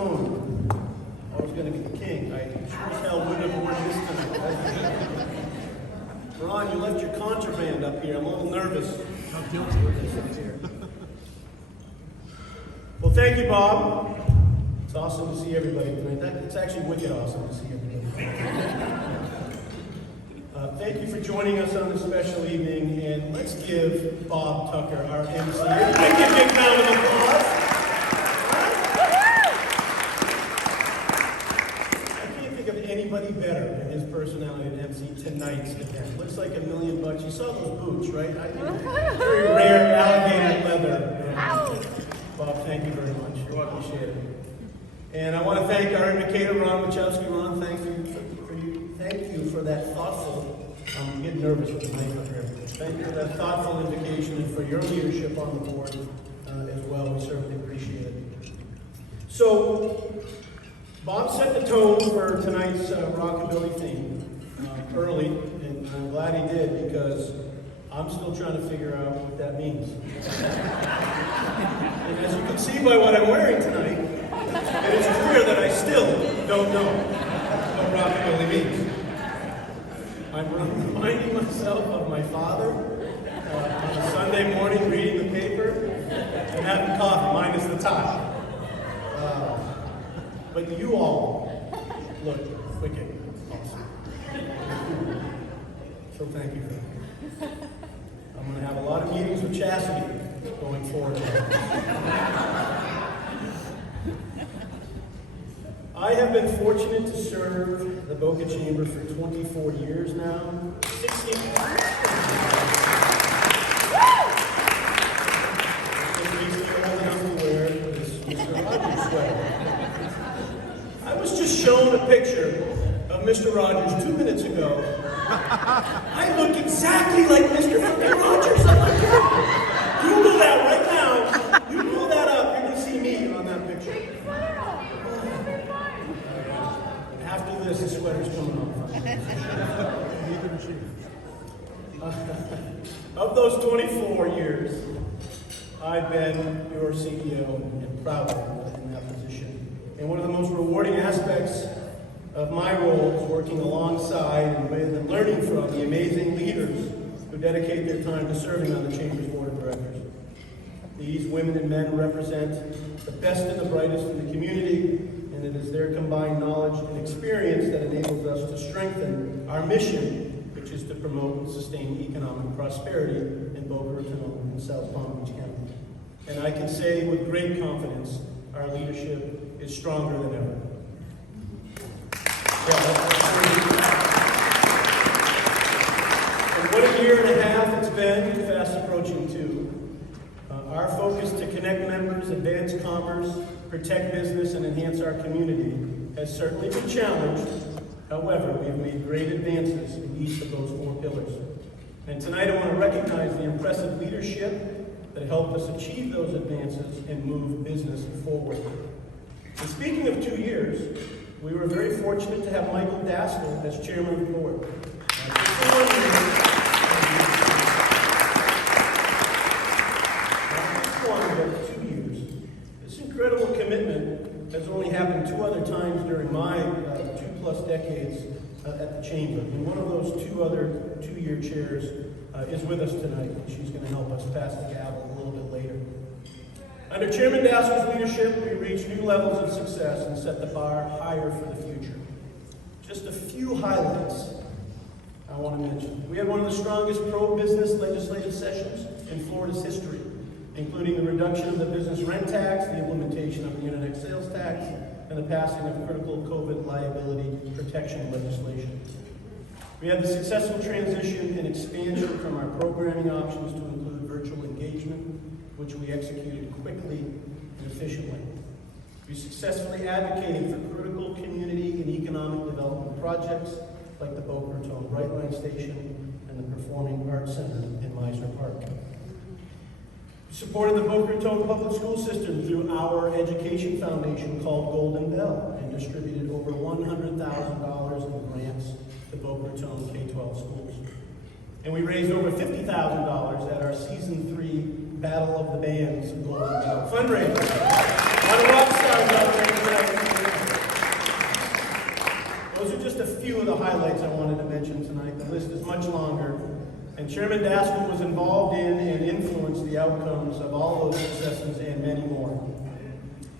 known I was going to be the king, I sure as hell wouldn't have worn this tonight. Ron, you left your contraband up here. I'm a little nervous. How guilty is this here? Well, thank you, Bob. It's awesome to see everybody tonight. It's actually wicked awesome to see everybody. Thank you for joining us on this special evening, and let's give Bob Tucker, our MC, a big round of applause. I can't think of anybody better than his personality to MC tonight's event. Looks like $1 million. You saw those boots, right? Very rare alligator leather. Bob, thank you very much. I appreciate it. And I want to thank our indicator, Ron Wachowski. Ron, thank you for that thoughtful. I'm getting nervous with the mic up here. Thank you for that thoughtful indication and for your leadership on the board as well. We certainly appreciate it. So, Bob set the tone for tonight's rockabilly theme early, and I'm glad he did because I'm still trying to figure out what that means. And as you can see by what I'm wearing tonight, it is clear that I still don't know what rockabilly means. I'm reminding myself of my father on a Sunday morning reading the paper and having coffee, minus the tie. But you all look wicked awesome. So thank you for that. I'm going to have a lot of meetings with Chastity going forward. I have been fortunate to serve the Boca Chamber for 24 years now. 16 I was just shown a picture of Mr. Rogers 2 minutes ago. I look exactly like Mr. fucking Rogers. I'm like, Google that right now. You pull that up, you're going to see me on that picture. After this, the sweater's coming off. Of those 24 years, I've been your CEO and proud in that position. And one of the most rewarding aspects of my role is working alongside and with and learning from the amazing leaders who dedicate their time to serving on the Chamber's Board of Directors. These women and men represent the best and the brightest in the community, and it is their combined knowledge and experience that enables us to strengthen our mission, which is to promote and sustain economic prosperity in Boca Raton and South Palm Beach County. And I can say with great confidence, our leadership is stronger than ever. And what a year and a half it's been, fast approaching 2. Our focus to connect members, advance commerce, protect business, and enhance our community has certainly been challenged. However, we have made great advances in each of those 4 pillars. And tonight I want to recognize the impressive leadership that helped us achieve those advances and move business forward. And speaking of 2 years, we were very fortunate to have Michael Daszkal as chairman of the board. Incredible commitment has only happened 2 other times during my 2+ decades at the Chamber. And one of those 2 other 2-year chairs is with us tonight, and she's going to help us pass the gavel a little bit later. Under Chairman Daszkal's leadership, we reached new levels of success and set the bar higher for the future. Just a few highlights I want to mention. We had one of the strongest pro-business legislative sessions in Florida's history, including the reduction of the business rent tax, the implementation of the internet sales tax, and the passing of critical COVID liability protection legislation. We had the successful transition and expansion from our programming options to include virtual engagement, which we executed quickly and efficiently. We successfully advocated for critical community and economic development projects like the Boca Raton Brightline Station and the Performing Arts Center in Meisner Park. We supported the Boca Raton public school system through our education foundation called Golden Bell and distributed over $100,000 in grants to Boca Raton K-12 schools. And we raised over $50,000 at our Season 3 Battle of the Bands Golden Bell fundraiser. A lot of rock stars out there tonight. Chairman Daszkal was involved in and influenced the outcomes of all those successes and many more.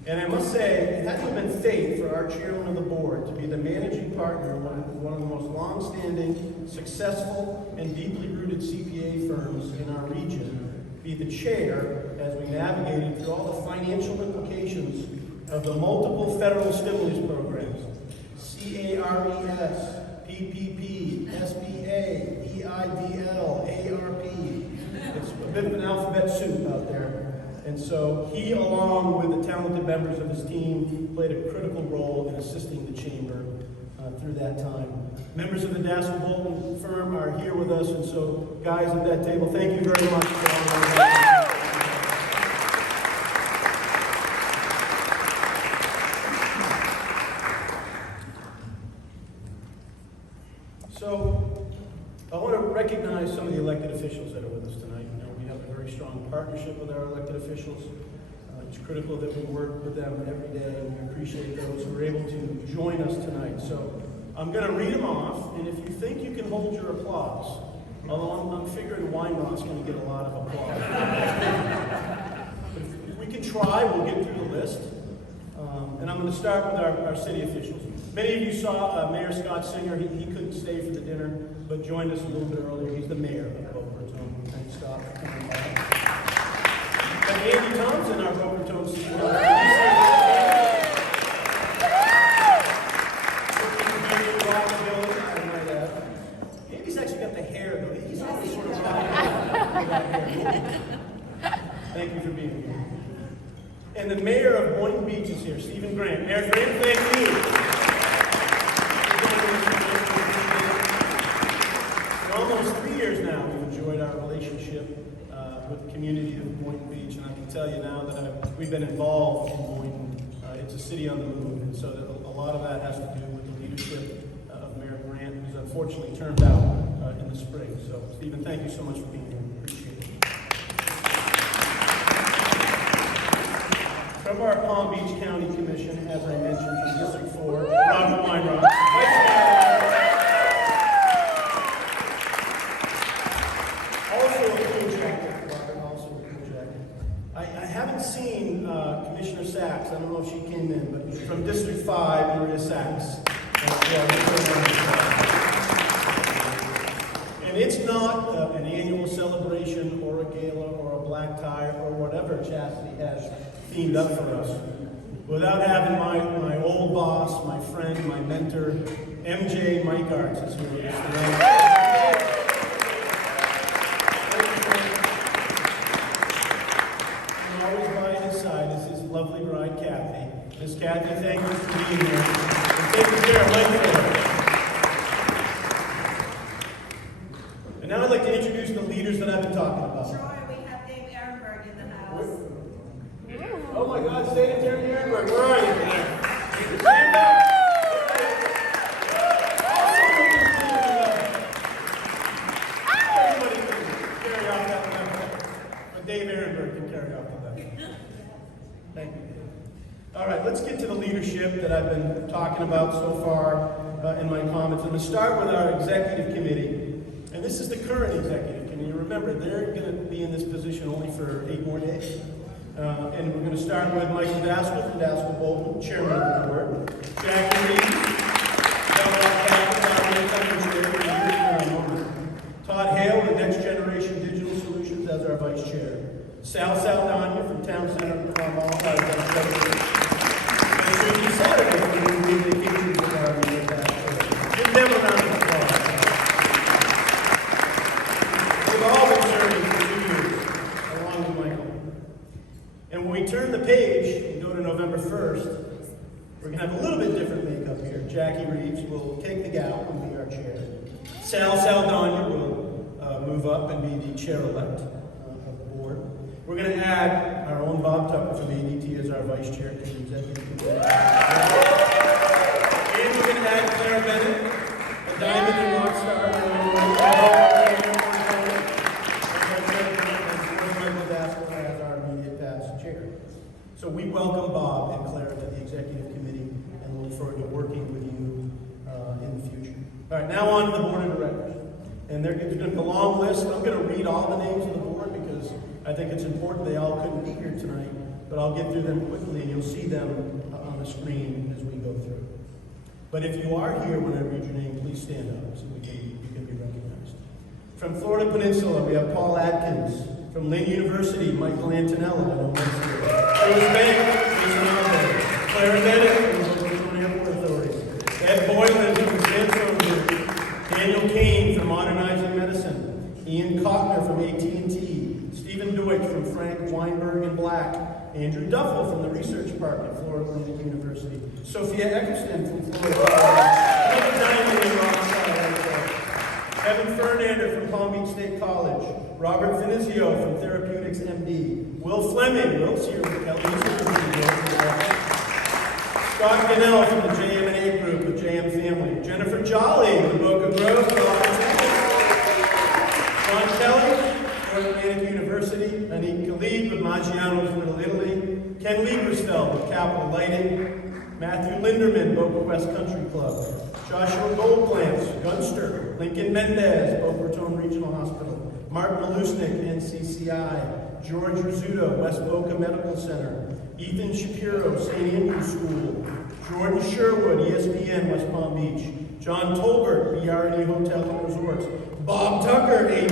And I must say, it hasn't been fate for our chairman of the board to be the managing partner of one of the most long-standing, successful, and deeply rooted CPA firms in our region, be the chair as we navigated through all the financial implications of the multiple federal stimulus programs, CARES, PPP, SBA, EIDL, ARP. It's a bit of an alphabet soup out there. And so he, along with the talented members of his team, played a critical role in assisting the chamber through that time. Members of the Daszkal Bolton firm are here with us, and so guys at that table, thank you very much for all your help. So I want to recognize some of the elected officials that are with us tonight. You know, we have a very strong partnership with our elected officials. It's critical that we work with them every day, and we appreciate those who are able to join us tonight. So I'm going to read them off, and if you think you can hold your applause, although I'm figuring Weinroth's going to get a lot of applause. But if we can try, we'll get through the list. And I'm going to start with our city officials. Many of you saw Mayor Scott Singer. He couldn't stay for the dinner, but joined us a little bit earlier. He's the mayor of Boca Raton. Thanks, Scott, for coming by. Andy Thompson, our Boca Raton CEO. Andy's actually got the hair, though. He's always sort of rocking with that hair. Thank you for being here. And the mayor of Boynton Beach is here, Stephen Grant. Mayor Grant, thank you. For almost 3 years now, we've enjoyed our relationship with the community of Boynton Beach, and I can tell you now that we've been involved in Boynton. It's a city on the move, and so a lot of that has to do with the leadership of Mayor Grant, who's unfortunately turned out in the spring. So, Stephen, thank you so much for being here. Appreciate it. From our Palm Beach County Commission, as I mentioned, from District 4, Robert Weinroth. Also a cool jacket, Robert, also a cool jacket. I haven't seen Commissioner Sachs. I don't know if she came in, but from District 5, Maria Sachs. And it's not an annual celebration or a gala or a black tie or whatever Chastity has themed up for us without having my old boss, my friend, my mentor, MJ Mike Arts is here with us today. And always by his side is his lovely bride, Kathy. Miss Kathy, thank you for being here. And taking care of Mike there. And now I'd like to introduce the leaders that I've been talking about. Troy, we have Dave Ehrenberg in the house. Oh my God, State Attorney Ehrenberg, where are you? Stand up. Everybody can carry out that letter. But Dave Ehrenberg can carry out the letter. Thank you. All right, let's get to the leadership that I've been talking about so far in my comments. I'm going to start with our executive committee. And this is the current executive committee. Remember, they're going to be in this position only for 8 more days. And we're going to start with Michael Daszkal from Daszkal Bolton, chairman of the board. Jackie Reeves, Todd Hale, the Next Generation Digital Solutions, as our vice chair. Sal Saldana from Town Center Carmel, and Tracy Saturday from the Communications Department of that. Give them a round of applause. We've all been serving for 2 years, along with Michael. And when we turn the page and go to November 1st, we're going to have a little bit different makeup here. Jackie Reeves will take the gavel and be our chair. Sal Saldana will move up and be the chair-elect of the board. We're going to add our own Bob Tucker from ADT as our vice chair to the executive committee. And we're going to add Claire Bennett, a diamond and rock star. As our immediate past chair. So we welcome Bob and Claire to the executive committee and look forward to working with you in the future. All right, now on to the board of directors. And there's going to be a long list. I'm going to read all the names of the board because I think it's important. They all couldn't be here tonight, but I'll get through them quickly, and you'll see them on the screen as we go through. But if you are here when I read your name, please stand up so you can be recognized. From Florida Peninsula, we have Paul Atkins. From Lynn University, Michael Antonella. I know Mike's here. Louis Bank, Jason Alvarez. Clara Bennett from the Boca Airport Authority. Ed Boylan from the Sandstone Group. Daniel Kane from Modernizing Medicine. Ian Cockner from AT&T. Stephen Deutsch from Frank Weinberg and Black. Andrew Duffel from the Research Park at Florida Atlantic University. Sophia Eccleston from Florida. Another diamond in Rockstar right there. Kevin Fernander from Palm Beach State College. Robert Finizio from Therapeutics MD. Will Fleming, Will's here with Kelly. Scott Gannell from the JM&A Group with JM Family. Jennifer Jolly from Boca Grove. John Kelly, North Atlantic University. Anik Khalid with Maggiano's Little Italy. Ken Liebersfeld with Capital Lighting. Matthew Linderman, Boca West Country Club. Joshua Goldplants, Gunster. Lincoln Mendez, Boca Raton Regional Hospital. Mark Malusnik, NCCI. George Rizzuto, West Boca Medical Center. Ethan Shapiro, St. Andrews School. Jordan Sherwood, ESPN, West Palm Beach. John Tolbert, BRE Hotel and Resorts. Bob Tucker, ABT.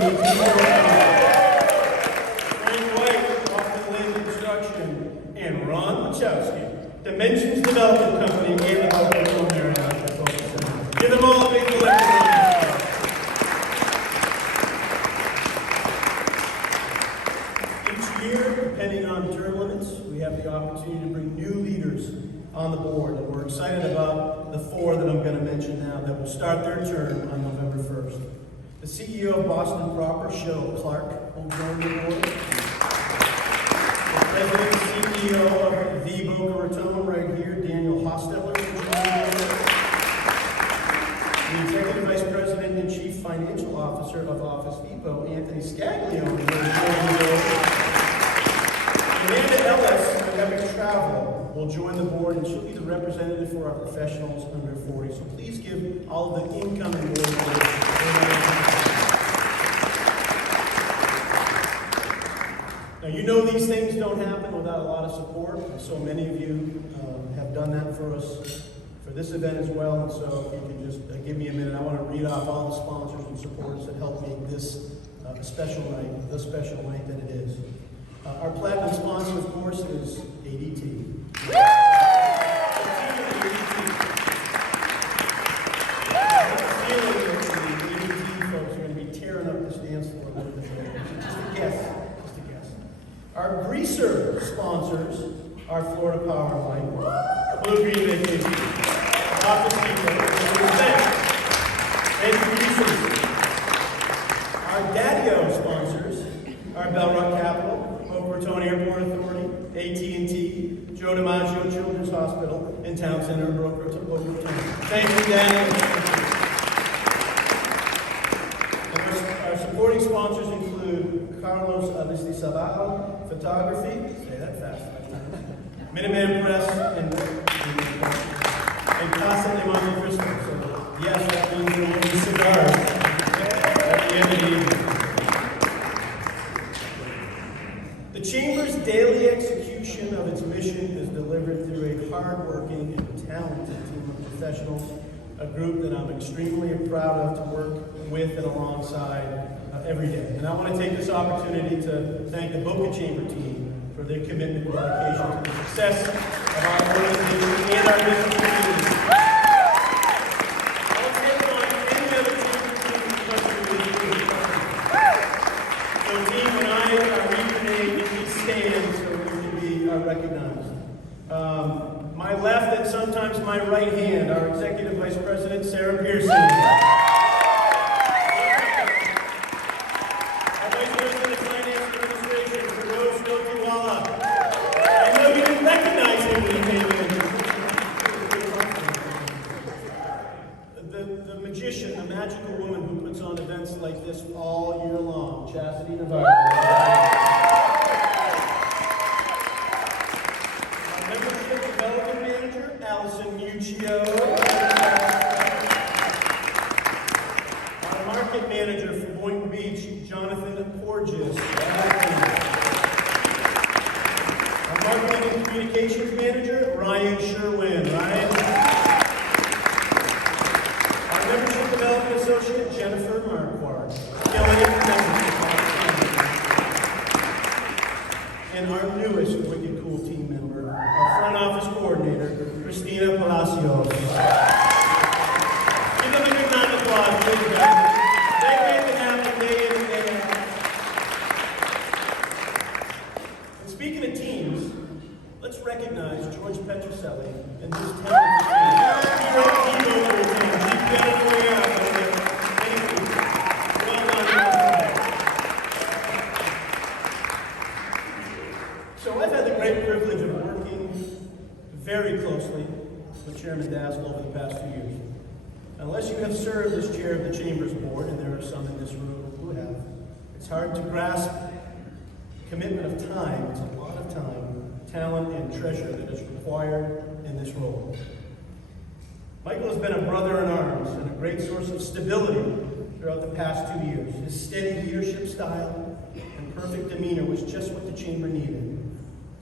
Frank White, Austin Land Construction. And Ron Wachowski, Dimensions Development Company, and the Boca Raton Marriott Focus Center. Give them all a big collective round. Depending on term limits, we have the opportunity to bring new leaders on the board, and we're excited about the 4 that I'm going to mention now that will start their term on November 1st. The CEO of Boston Proper, Cheryl Clark, will join the board. The President and CEO of the Boca Raton, right here, Daniel Hostetler, will join the board. The Executive Vice President and Chief Financial Officer of Office Depot, Anthony Scaglione, will join the board. Amanda Ellis of Epic Travel will join the board, and she'll be the representative for our professionals under 40. So please give all of the incoming board members. Now, you know these things don't happen without a lot of support, and so many of you have done that for us for this event as well. And so if you can just give me a minute, I want to read off all the sponsors and supporters that helped make this a special night, the special night that it is. Our platinum sponsor, of course, is ADT. The ADT folks are going to be tearing up this dance floor. Just a guess. Our greaser sponsors are Florida Power & Light, Blue Green Vacation, Office Depot, and greasers. Our Daddy-O sponsors are Bell Rock Capital, Boca Raton Airport Authority, AT&T, Joe DiMaggio Children's Hospital, and Town Center of Boca Raton. Thank you, Daniel. And our supporting sponsors include Carlos Sabal Photography, say that fast, Minuteman Press, and Casa de Monte Cristo. So, yes, that means there will be cigars at the end of the evening. The Chamber's daily execution of its mission is delivered through a hard-working and talented team of professionals, a group that I'm extremely proud of to work with and alongside every day. And I want to take this opportunity to thank the Boca Chamber team for their commitment and dedication to the success of our organization and our business community. I'll take on any other chamber team in the country with you. So team, when I read your name, please stand so you can be recognized. My left and sometimes my right hand, our Executive Vice President, Sarah Pearson. Our Vice President of Finance and Administration, Feroz Notiwala. I know you didn't recognize him when he came in. The magician, the magical woman who puts on events like this all year long, Chastity Navarro. Allison Muccio. Our market Manager for Boynton Beach, Jonathan Porges. Our Marketing and Communications Manager, Ryan Sherwin. Ryan. Our Membership Development Associate, Jennifer Marquardt. And our newest wicked cool team member, our Front Office Coordinator, Christina Palacios. Give them a good round of applause, please, guys. They make it happen day in and day out. And speaking of teams, let's recognize George Petroselli and his talented team. You're a team over team. Keep getting the way out. Thank you. Well done. So I've had the great privilege of working very closely with Chairman Daszkal over the past 2 years. Unless you have served as chair of the Chamber's board, and there are some in this room who have, it's hard to grasp the commitment of time. It's a lot of time, talent, and treasure that is required in this role. Michael has been a brother in arms and a great source of stability throughout the past 2 years. His steady leadership style and perfect demeanor was just what the Chamber needed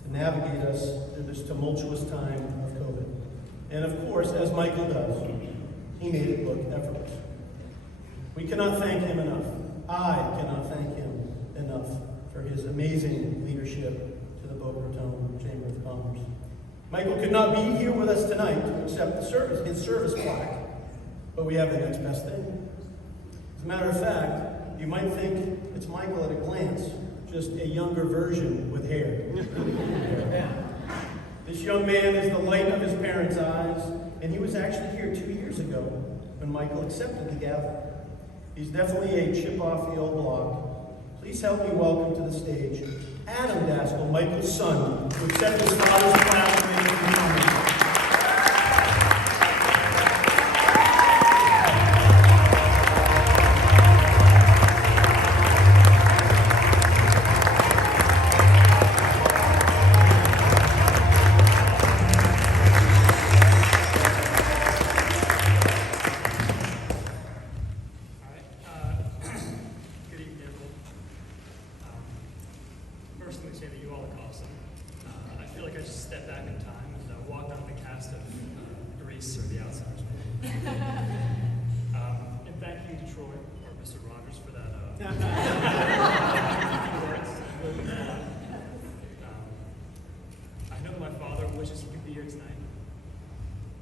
to navigate us through this tumultuous time of COVID. And of course, as Michael does, he made it look effortless. We cannot thank him enough. I cannot thank him enough for his amazing leadership to the Boca Raton Chamber of Commerce. Michael could not be here with us tonight to accept his service plaque, but we have the next best thing. As a matter of fact, you might think it's Michael at a glance, just a younger version with hair. This young man is the light of his parents' eyes, and he was actually here 2 years ago when Michael accepted the Gavel. He's definitely a chip off the old block. Please help me welcome to the stage Adam Daszkal, Michael's son, who accepted his father's plaque.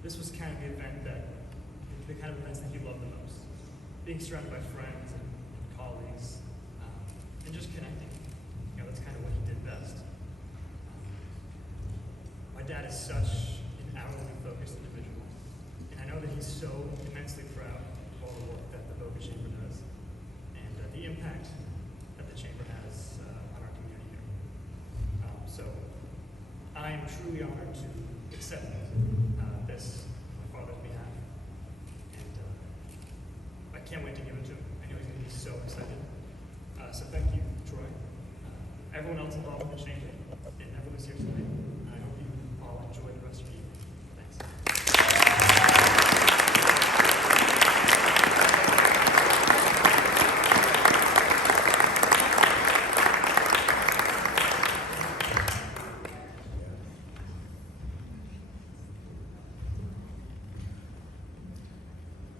This was kind of the event the kind of events that he loved the most. Being surrounded by friends and colleagues, and just connecting. That's kind of what he did best. My dad is such an outwardly focused individual, and I know that he's so immensely proud of all the work that the Boca Chamber does, and the impact that the Chamber has on our community here. So I am truly honored to accept this on my father's behalf, and I can't wait to give it to him. I know he's going to be so excited. So thank you, Troy. Everyone else involved with the Chamber, and everyone who's here tonight. I hope you all enjoy the rest of your evening. Thanks.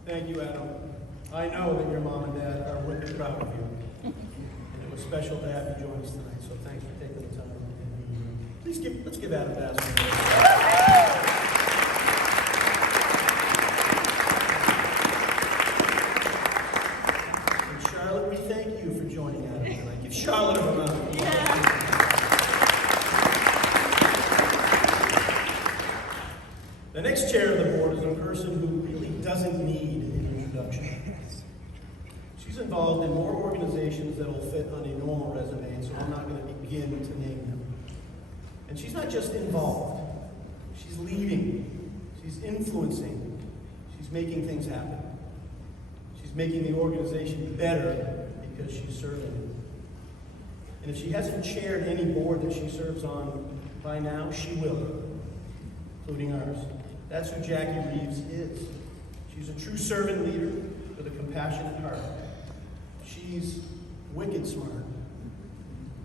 Thank you, Adam. I know that your mom and dad are wicked proud of you. And it was special to have you join us tonight, so thanks for taking the time. Let's give Adam Daszkal. And Charlotte, we thank you for joining Adam tonight. Give Charlotte a round of applause. The next chair of the board is a person who really doesn't need an introduction. She's involved in more organizations that will fit on a normal resume, so I'm not going to begin to name them. And she's not just involved. She's leading. She's influencing. She's making things happen. She's making the organization better because she's serving. And if she hasn't chaired any board that she serves on by now, she will, including ours. That's who Jackie Reeves is. She's a true servant leader with a compassionate heart. She's wicked smart,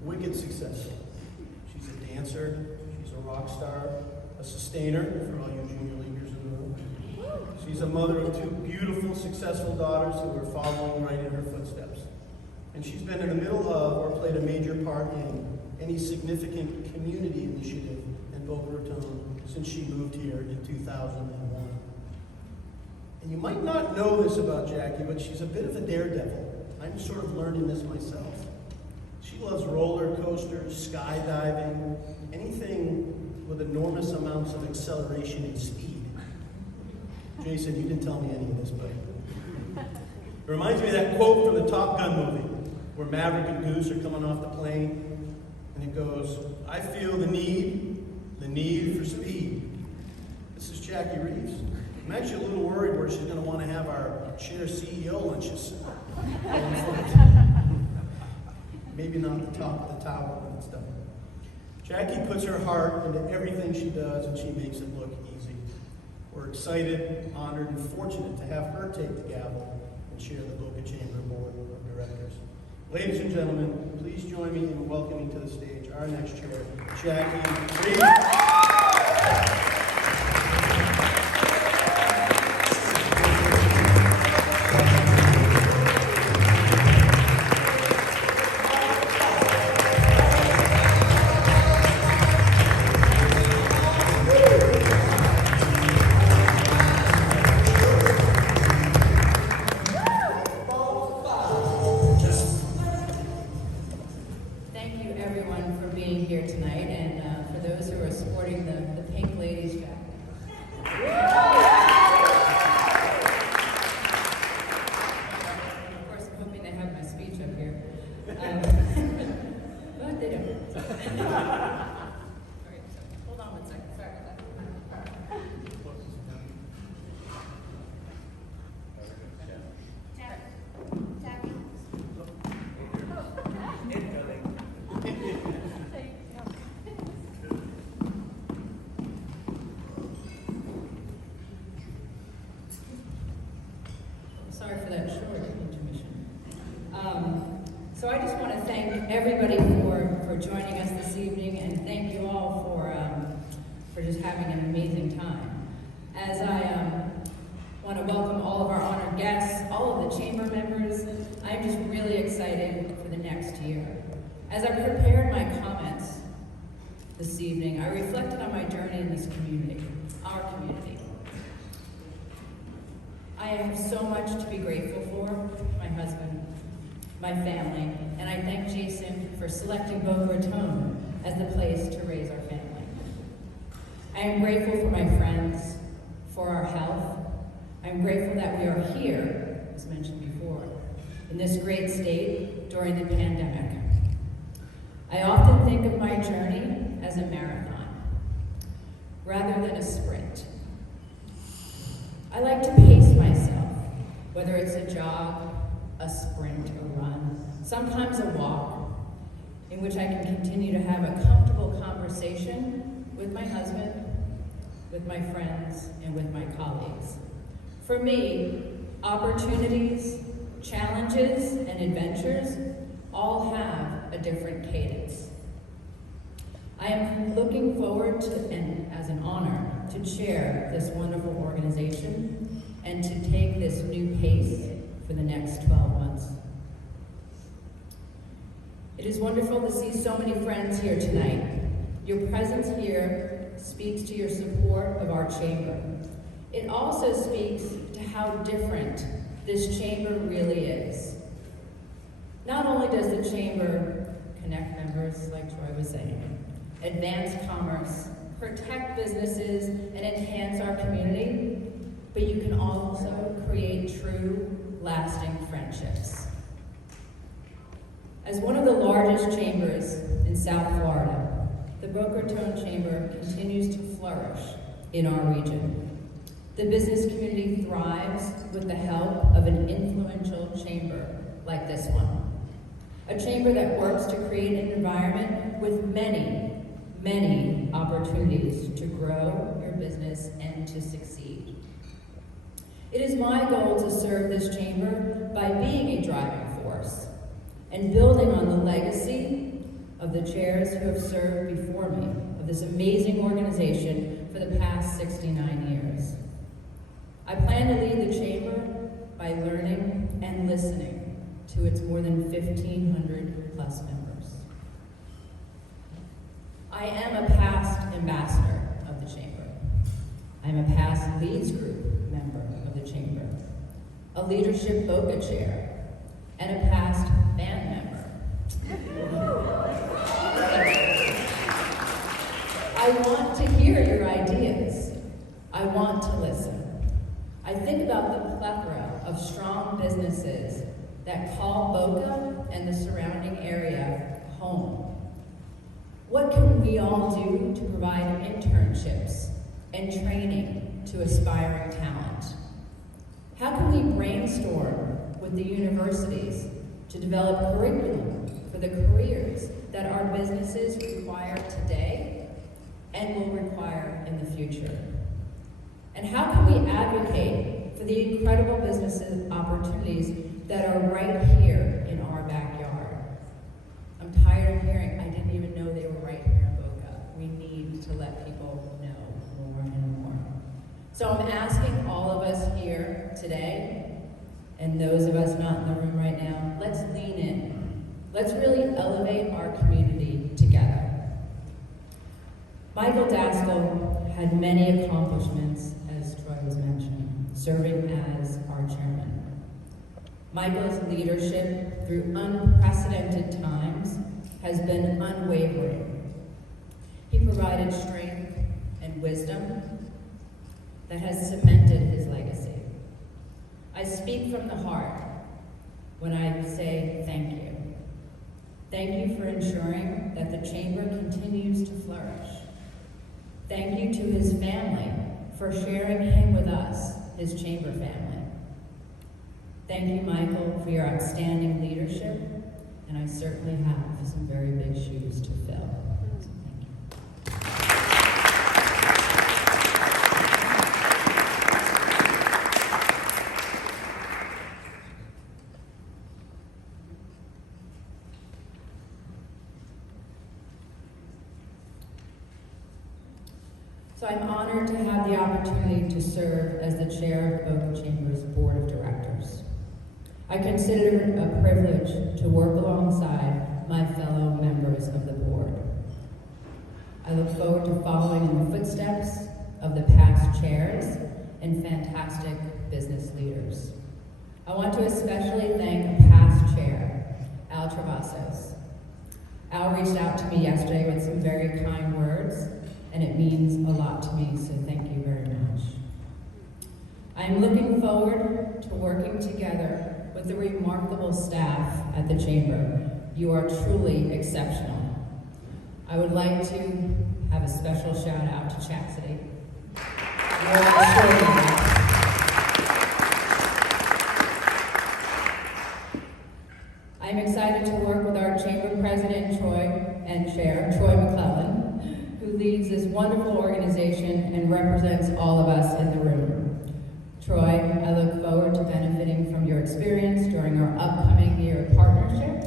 wicked successful. She's a dancer, she's a rock star, a sustainer for all you junior leaguers in the room. She's a mother of two beautiful, successful daughters who are following right in her footsteps. And she's been in the middle of or played a major part in any significant community initiative in Boca Raton since she moved here in 2001. And you might not know this about Jackie, but she's a bit of a daredevil. I'm sort of learning this myself. She loves roller coasters, skydiving, anything with enormous amounts of acceleration and speed. Jason, you didn't tell me any of this, buddy. It reminds me of that quote from the Top Gun movie, where Maverick and Goose are coming off the plane, and it goes, "I feel the need for speed." This is Jackie Reeves. I'm actually a little worried where she's going to want to have our chair CEO lunches. Maybe not the top of the tower when it's done. Jackie puts her heart into everything she does, and she makes it look easy. We're excited, honored, and fortunate to have her take the gavel and chair the Boca Chamber Board of Directors. Ladies and gentlemen, please join me in welcoming to the stage our next chair, Jackie Reeves. So I just want to thank everybody for joining us this evening, and thank you all for just having an amazing time. As I want to welcome all of our honored guests, all of the chamber members, I'm just really excited for the next year. As I prepared my comments this evening, I reflected on my journey in this community, our community. I have so much to be grateful for, my husband, my family, and I thank Jason for selecting Boca Raton as the place to raise our family. I am grateful for my friends, for our health. I'm grateful that we are here, as mentioned before, in this great state during the pandemic. I often think of my journey as a marathon, rather than a sprint. I like to pace myself, whether it's a jog, a sprint, a run, sometimes a walk, in which I can continue to have a comfortable conversation with my husband, with my friends, and with my colleagues. For me, opportunities, challenges, and adventures all have a different cadence. I am looking forward to, and as an honor, to chair this wonderful organization and to take this new pace for the next 12 months. It is wonderful to see so many friends here tonight. Your presence here speaks to your support of our chamber. It also speaks to how different this chamber really is. Not only does the chamber connect members, like Troy was saying, advance commerce, protect businesses, and enhance our community, but you can also create true, lasting friendships. As one of the largest chambers in South Florida, the Boca Raton Chamber continues to flourish in our region. The business community thrives with the help of an influential chamber like this one. A chamber that works to create an environment with many, many opportunities to grow your business and to succeed. It is my goal to serve this chamber by being a driving force, and building on the legacy of the chairs who have served before me of this amazing organization for the past 69 years. I plan to lead the chamber by learning and listening to its more than 1,500 plus members. I am a past ambassador of the chamber. I'm a past Leads Group member of the chamber, a leadership Boca chair, and a past band member. I want to hear your ideas. I want to listen. I think about the plethora of strong businesses that call Boca and the surrounding area home. What can we all do to provide internships and training to aspiring talent? How can we brainstorm with the universities to develop curriculum for the careers that our businesses require today and will require in the future? And how can we advocate for the incredible business opportunities that are right here in our backyard? I'm tired of hearing, I didn't even know they were right here in Boca. We need to let people know more and more. So I'm asking all of us here today, and those of us not in the room right now, let's lean in. Let's really elevate our community together. Michael Daszkal had many accomplishments, as Troy was mentioning, serving as our chairman. Michael's leadership through unprecedented times has been unwavering. He provided strength and wisdom that has cemented his legacy. I speak from the heart when I say thank you. Thank you for ensuring that the chamber continues to flourish. Thank you to his family for sharing him with us, his chamber family. Thank you, Michael, for your outstanding leadership, and I certainly have some very big shoes to fill. So thank you. So I'm honored to have the opportunity to serve as the chair of Boca Chamber's Board of Directors. I consider it a privilege to work alongside my fellow members of the board. I look forward to following in the footsteps of the past chairs and fantastic business leaders. I want to especially thank a past chair, Al Travassos. Al reached out to me yesterday with some very kind words, and it means a lot to me, so thank you very much. I am looking forward to working together with the remarkable staff at the Chamber. You are truly exceptional. I would like to have a special shout out to Chastity. You're extraordinary. I'm excited to work with our Chamber President, Chair, Troy McClellan, who leads this wonderful organization and represents all of us in the room. Troy, I look forward to benefiting from your experience during our upcoming year of partnership,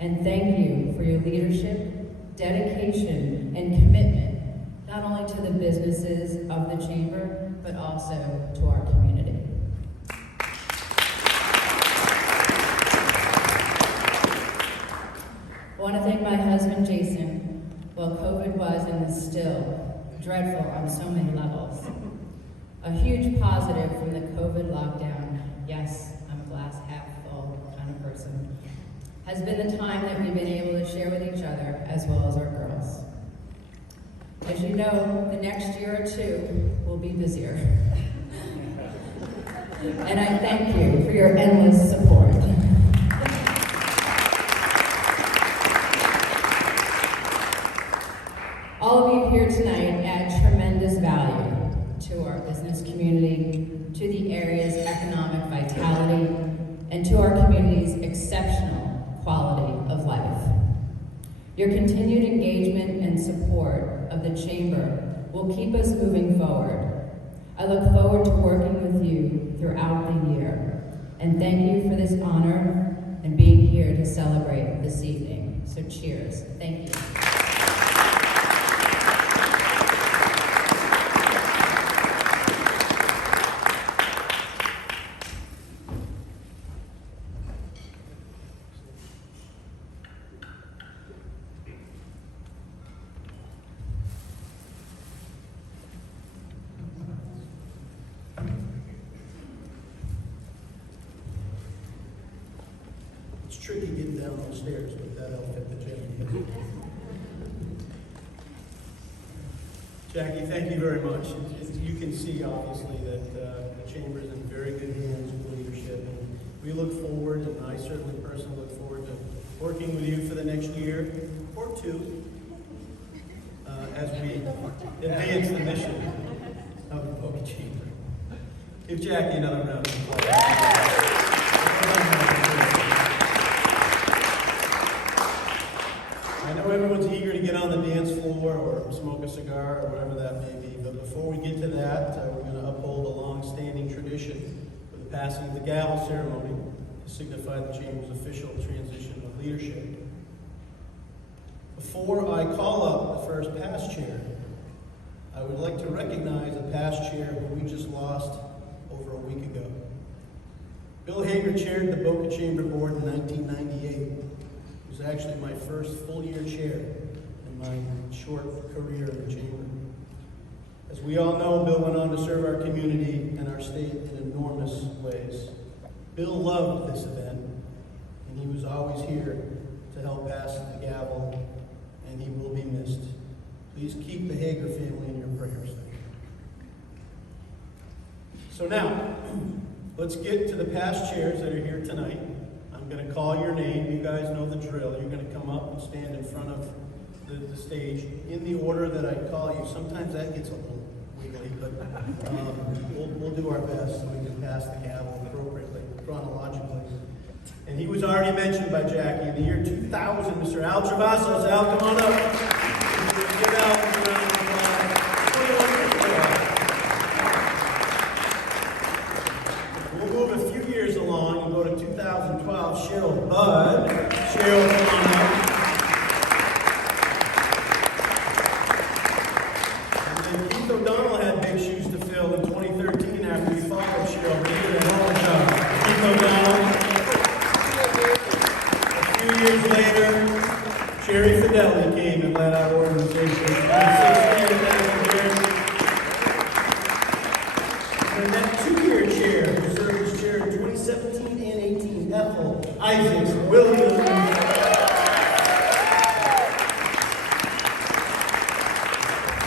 and thank you for your leadership, dedication, and commitment, not only to the businesses of the Chamber, but also to our community. I want to thank my husband, Jason. While COVID was and is still dreadful on so many levels, a huge positive from the COVID lockdown, yes, I'm a glass half full kind of person, has been the time that we've been able to share with each other as well as our girls. As you know, the next year or two will be busier. And I thank you for your endless support. All of you here tonight add tremendous value to our business community, to the area's economic vitality, and to our community's exceptional quality of life. Your continued engagement and support of the Chamber will keep us moving forward. I look forward to working with you throughout the year, and thank you for this honor and being here to celebrate this evening. So cheers. Thank you. It's tricky getting down those stairs with that outfit that Jackie has. Jackie, thank you very much. You can see, obviously, that the chamber is in very good hands with leadership. And we look forward, and I certainly personally look forward to working with you for the next year or two as we advance the mission of the Boca Chamber. Give Jackie another round of applause. I know everyone's eager to get on the dance floor or smoke a cigar or whatever that may be, but before we get to that, we're going to uphold a long-standing tradition with the passing of the Gavel ceremony to signify the Chamber's official transition of leadership. Before I call up the first past chair, I would like to recognize a past chair who we just lost over a week ago. Bill Hager chaired the Boca Chamber Board in 1998. It was actually my first full-year chair in my short career in the chamber. As we all know, Bill went on to serve our community and our state in enormous ways. Bill loved this event, and he was always here to help pass the gavel, and he will be missed. Please keep the Hager family in your prayers. So now, let's get to the past chairs that are here tonight. I'm going to call your name. You guys know the drill. You're going to come up and stand in front of the stage in the order that I call you. Sometimes that gets a little wiggly, but we'll do our best so we can pass the gavel appropriately, chronologically. And he was already mentioned by Jackie. In the year 2000, Mr. Al Travasos. Al, come on up. Give Al a round of applause. We'll move a few years along and go to 2012. Cheryl Budd. Cheryl, come on up. And then Keith O'Donnell had big shoes to fill in 2013 after he followed Cheryl. He did a hell of a job. Keith O'Donnell. A few years later, Jerry Fideli came and led our organization. And that two-year chair, who served as chair in 2017 and 18, Ethel Isaacs Williams.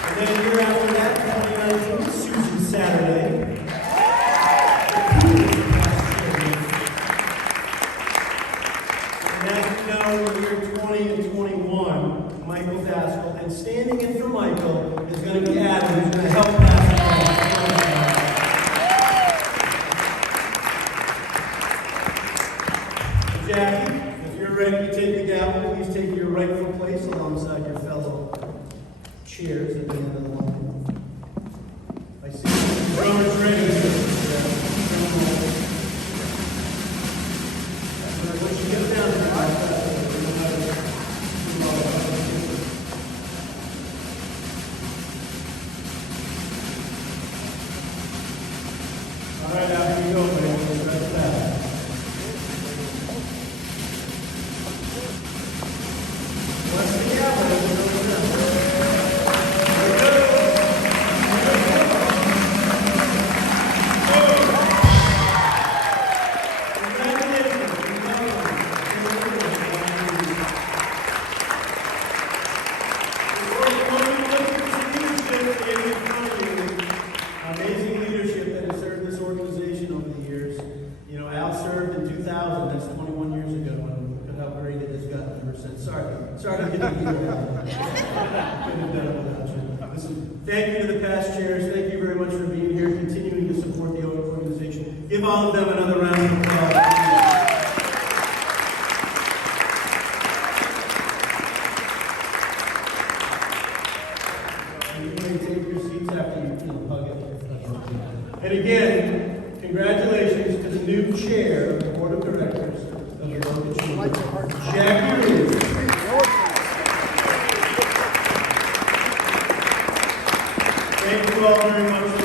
And then a year after that, 2019, Susan Saturday. And as you know, in the year 20 and 21, Michael Daszkal, and standing in for Michael is going to be Adam, who's going to help pass the ball. Jackie, if you're ready to take the gavel, please take your rightful place alongside your fellow cheers at the end of the line. I see the drummers ready. Once you get down there, all right, out you go, man. That's that. What's the gavel? Amazing leadership that has served this organization over the years. You know, Al served in 2000, that's 21 years ago, and look at how great it has gotten ever since. Sorry to get you couldn't have done it without you. Listen, thank you to the past chairs. Thank you very much for being here, continuing to support the organization. Give all of them another round of applause. And again, congratulations to the new chair of the Board of Directors of the Boca Thank you all very much.